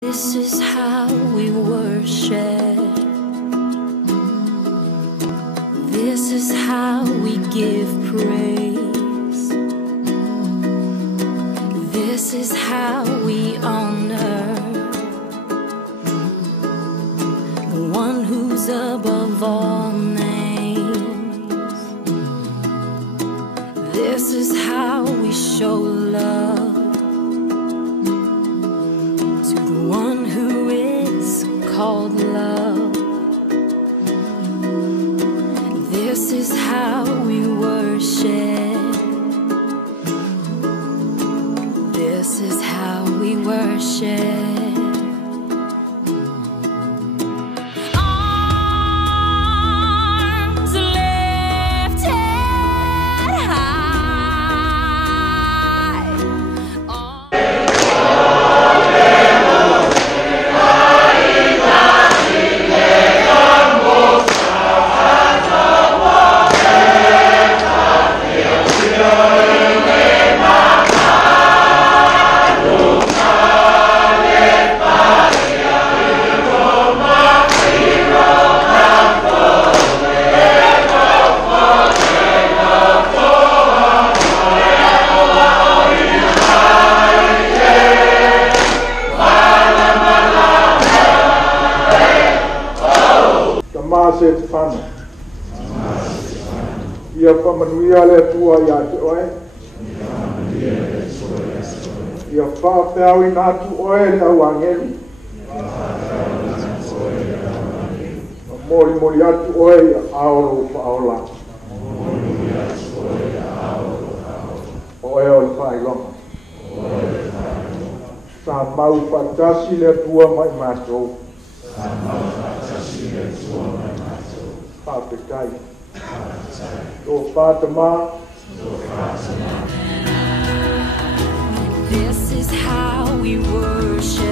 This is how we worship. This is how we give praise. This is how we honor the one who's above all names. This is how we show love to the one who is called love. This is how we worship. This is how we worship. Maset fano. Ia pamanuia le tua ia te oe. Ia whawhau i nātu oe le au angelu. Mori mori atu oe ia aoro whaola. Oe o le whailonga. Sa mau whatasi le tua mai mātou. Papekai. Do Fatima. This is how we worship.